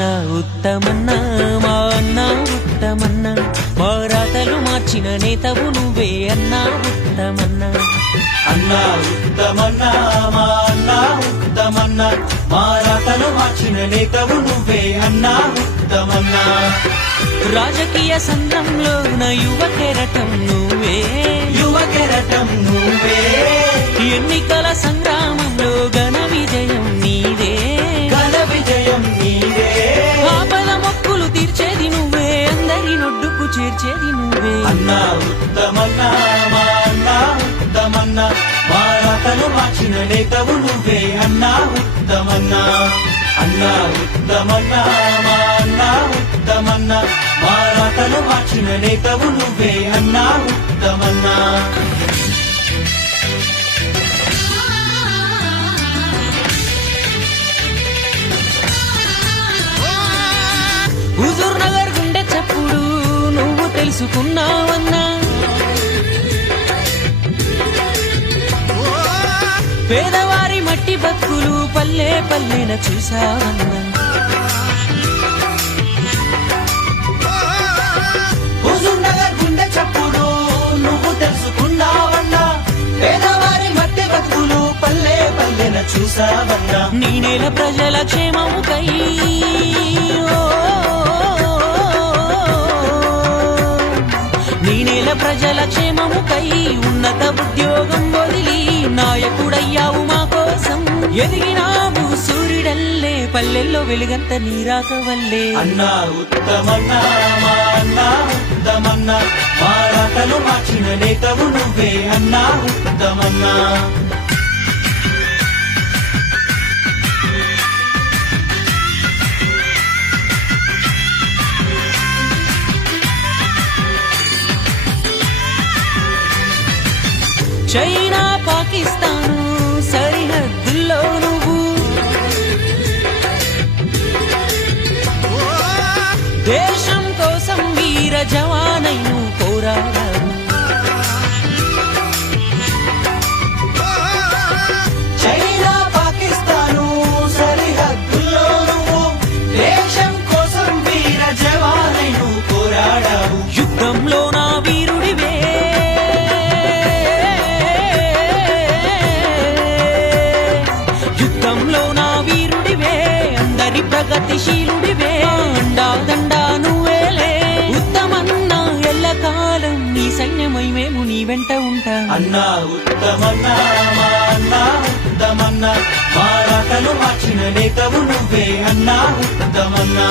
అన్న ఉత్తమన్న మా అన్న ఉత్తమన్న. మా రాతలు మార్చిన నేతవు నువ్వే అన్న ఉత్తమన్న. అన్నా ఉత్తమన్నా మా అన్నా ఉత్తమన్నా. మా రాతలు మార్చిన నేతవు నువ్వే అన్నా ఉత్తమన్నా. రాజకీయ సంద్రంలో నా యువ కెరటం నువ్వే. యువ కెరటం నువ్వే. ఎన్నికల సంగ్రామంలో నువ్వే అన్నా మా అన్నా ఉత్తమన్నా. మా మార్చిన నేతవు నువ్వే అన్నా ఉత్తమన్నా. అన్నా ఉత్తమన్నా మా అన్నా ఉత్తమన్నా. మా మార్చిన నేతవు నువ్వే అన్నా ఉత్తమన్నా. హుజూర్ నగర్ గుండె చప్పుడు నువ్వు తెలుసుకున్నావు. పేదవారి మట్టి బతుకులు పల్లె పల్లెన చూసావన్న హుజూర్ గుండె చప్పుడు నువ్వు తెలుసుకున్నావన్నా. పేదవారి మట్టి బతుకులు పల్లె పల్లెన చూసావన్నా నీ నేల ప్రజల క్షేమముకై ఓ, నీ ప్రజల క్షేమముకై ఉన్నత ఉద్యోగం వదిలి నాయకుడయ్యావు మా కోసం. ఎదిగినావు సూర్యుడల్లే పల్లెల్లో వెలుగంత నీరాక వల్లే. అన్నా ఉత్తమన్నా మా అన్నా ఉత్తమన్నా మా రాతలు మార్చిన నేతవు నువ్వే అన్నా ఉత్తమన్నా. చైనా పాకిస్తాను సరిహద్దుల్లో నువ్వు. దేశం కోసం వీర జవానైను పోరాడా నా వీరుడివే అందరి ప్రగతిశీలుడివే. అండా దండా నువ్వేలే ఉత్తమన్నా ఎల్లకాలం నీ సైన్యమై మేము నీ వెంట ఉంటా. అన్నా ఉత్తమన్నా మా అన్నా ఉత్తమన్నా మా రాతలు మార్చిన నేతవు నువ్వే అన్నా ఉత్తమన్నా.